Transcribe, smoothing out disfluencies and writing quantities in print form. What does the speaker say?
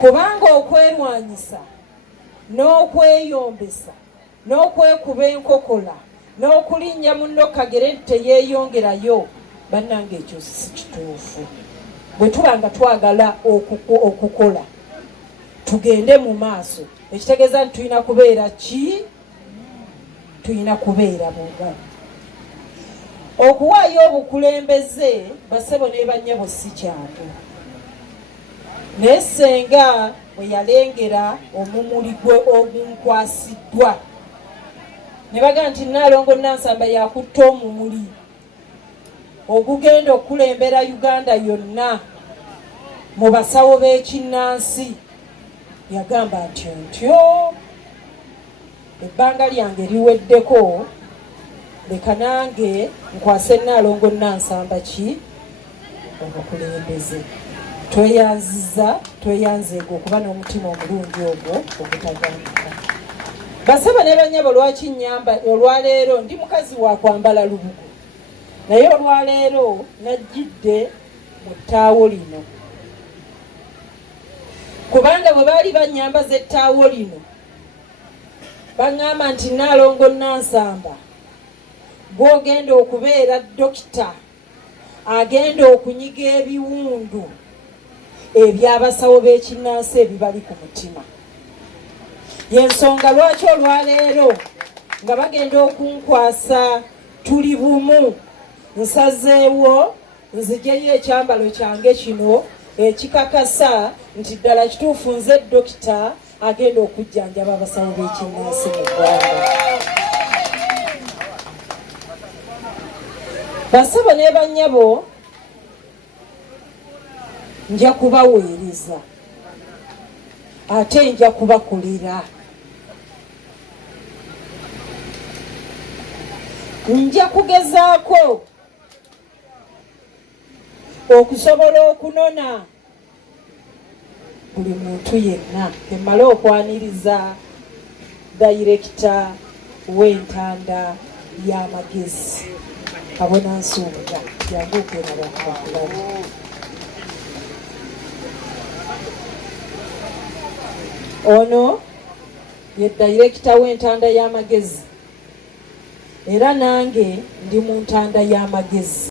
kubanga okwerwanyisa n'okweyombesa n'okwekuba enkokola n'okulinnya munno kagere teyeeyongerayo, bannange ekyo si kituufu. Bwe tuba nga twagala okukola tugende mu maaso, ekitegeeza nti tulina kubeera ki? Tulina kubeera bumu. Okuwaayo obukulembeze basebo ne bannyabo si kyatu. Naye senga bwe yalengera omumuli gwe ogunkwasiddwa ne baga nti Nnaalongo Nansamba yakutta omumuli ogugenda okukulembera Uganda yonna mu basawo b'ekinnansi, yagamba nti ntyo ebbanga lyange liweddeko, leka nange nkwase Nnaalongo Nansamba ki obukulembeze. Tweyanzeego okuba n'omutima omulungi ogwo ogutaganika. Basaba ne bannyabo lwaki nnyamba olwaleero ndi mukazi wa kwambala lubugo, naye olwaleero najjidde mu ttaawo lino kubanga bwe baali bannyambaza ettaawo lino baŋŋamba nti Nnaalongo Nansamba gw'ogenda okubeera dokita agenda okunyiga ebiwundu eby'abasawo b'ekinnansi ebibali ku mutima. Y'ensonga lwaki olwaleero nga bagenda okunkwasa tuli bumu nsazeewo nziggyeyo ekyambalo kyange kino ekikakasa nti ddala kituufu nze dokita agenda okujjanjaba abasawo b'ekinnansi mu ggwanga. Basabo ne bannyabo nja kubaweereza ate nja kubakolera. Nja kugezaako okusobola okunona buli muntu yenna. Emmala okwaniriza dayirekita w'entanda y'amagezi Kabona Nsumba yanguukera bakulamu. Ono ye dayirekita w'entanda y'amagezi era nange ndi mu ntanda y'amagezi.